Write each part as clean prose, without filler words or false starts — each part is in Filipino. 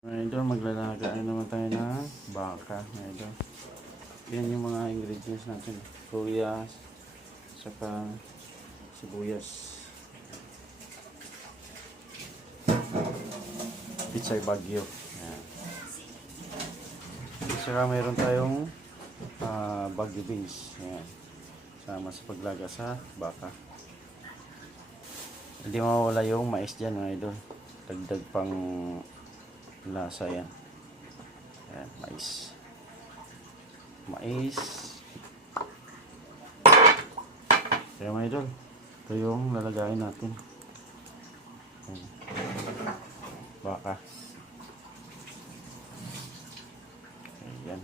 Mga idol, maglalaga naman tayo ng baka. Mga idol, yan yung mga ingredients natin: sibuyas, saka sibuyas, pichay bagyo, yan. Saka mayroon tayong bagyo beans, yan, sama sa paglaga sa baka. Hindi mawala yung mais dyan, mga idol, dagdag pang lasa yan. Yan, mais. Kaya mga idol, ito yung lalagayin natin. Yan. Baka. Ayan.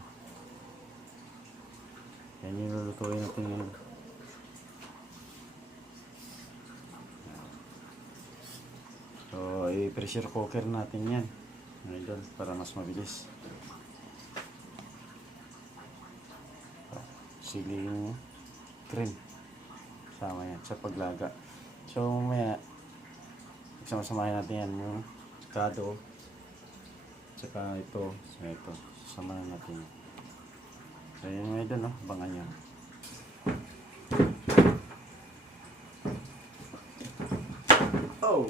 Yan yung lulutuin natin ngayon. So, i-pressure cooker natin yan, mga idol, para mas mabilis. Siling cream sama yan sa paglaga. So mamaya sama-samahin natin yan, yung kado saka ito, samahin natin. So yun mga idol, no? Abangan nyo. Oh!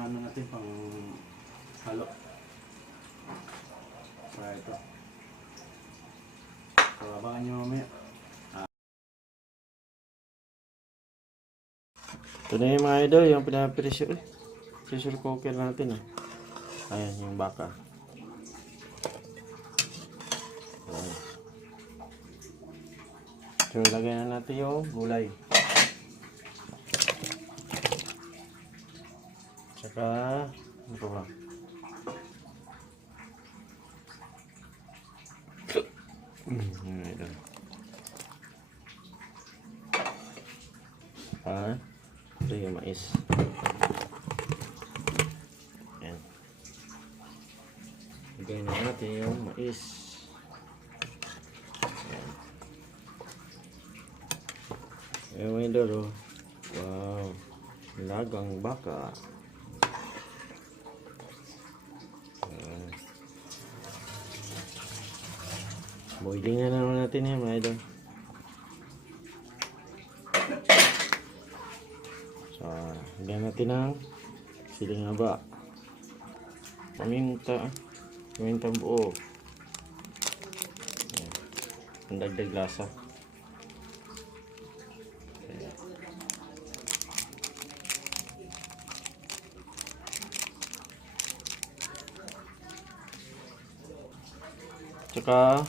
Ano natin pang halo para ito. So abangan nyo mamaya. Ito na yung mga idol, yung pinapressure cooker natin. Ayan yung baka. Ayan. So ilagay na natin yung gulay. Saka ano pa ba? Ito yung mais. Ayan. Lagay na natin yung mais. Ayan. Ayan mga idol, oh. Wow, lagang baka. Boiling na naman natin yan mga idol. So, lagyan natin ng siling haba, pamintang buo, ang dagdag lasa. Tsaka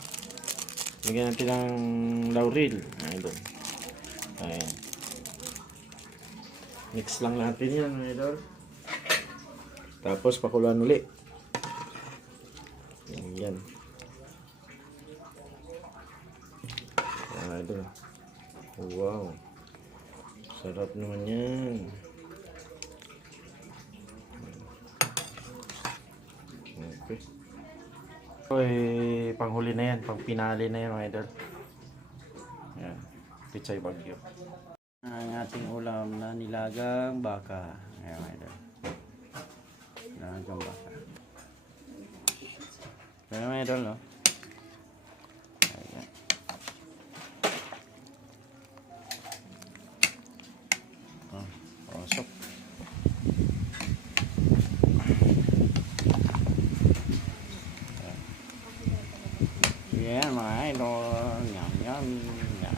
lagyan natin ng laurel. Ayan. Ayan. Mix lang natin yan mga idol. Tapos pakuluan ulit. Ayan. Ayan idol. Wow. Sarap naman yan. Okay. Okay, panghuli na yan, pang pinali na yan mga idol. Ayan, pichay bagyo. Ang ating ulam na nilagang baka. Ayan mga idol, nilagang baka. Ayan mga idol, no? Ayan. Pasok. Yan mga idol, yum yum yan.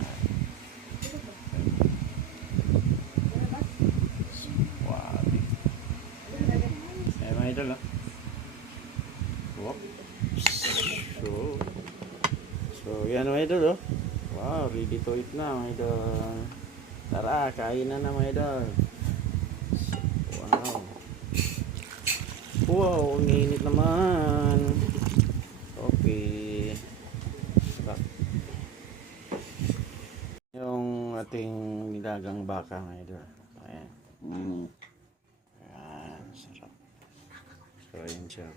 Wow. Ayan mga idol, oh. Whoop. So, yan mga idol, oh. Wow, ready to eat na mga idol. Tara, kain na mga idol. Wow. Wow, ang init naman. Okay. Sarap. Yung ating nilagang baka mga idol. Ayan. Ayan, sarap. So, ayan siya.